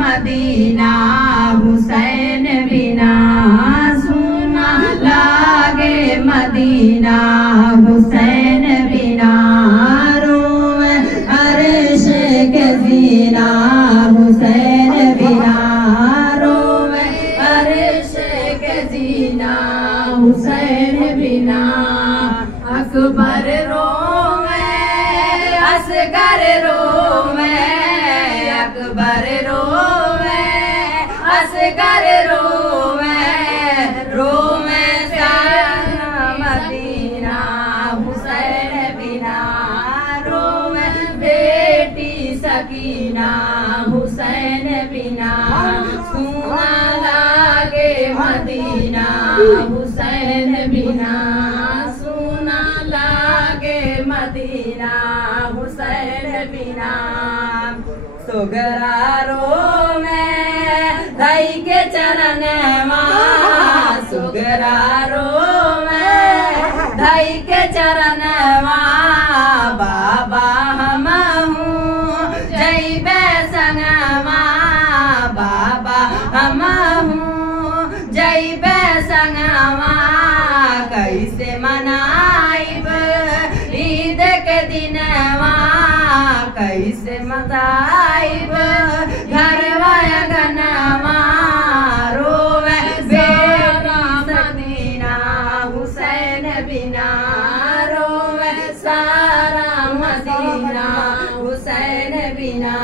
Medina Hussain बिना, सुना लागे मदीना हुसैन बिना, रोवे अर्श के जीना हुसैन बिना, रोवे अर्श के जीना हुसैन बिना। अकबर रोवे असगर रोवे, अकबर रोवे असगर रोवे, रोवे सारा मदीना हुसैन बिना, रोवे बेटी सकीना हुसैन बिना, सुना लागे मदीना हुसैन बिना, सुना लागे मदीना हुसैन बिना। सुगरा रोवे धई के चरण माँ, सुगरा रोवे धई के चरण माँ, बाबा हम हूँ जय बैसंग माँ, बाबा हम हूँ जय बैसंग माँ, कैसे मनाइब ईद के दिन माँ, कैसे मनाइब घर वयगन माँ, रोवे बेरा मदीना हुसैन बिना, रोवे सारा मदीना हुसैन बिना,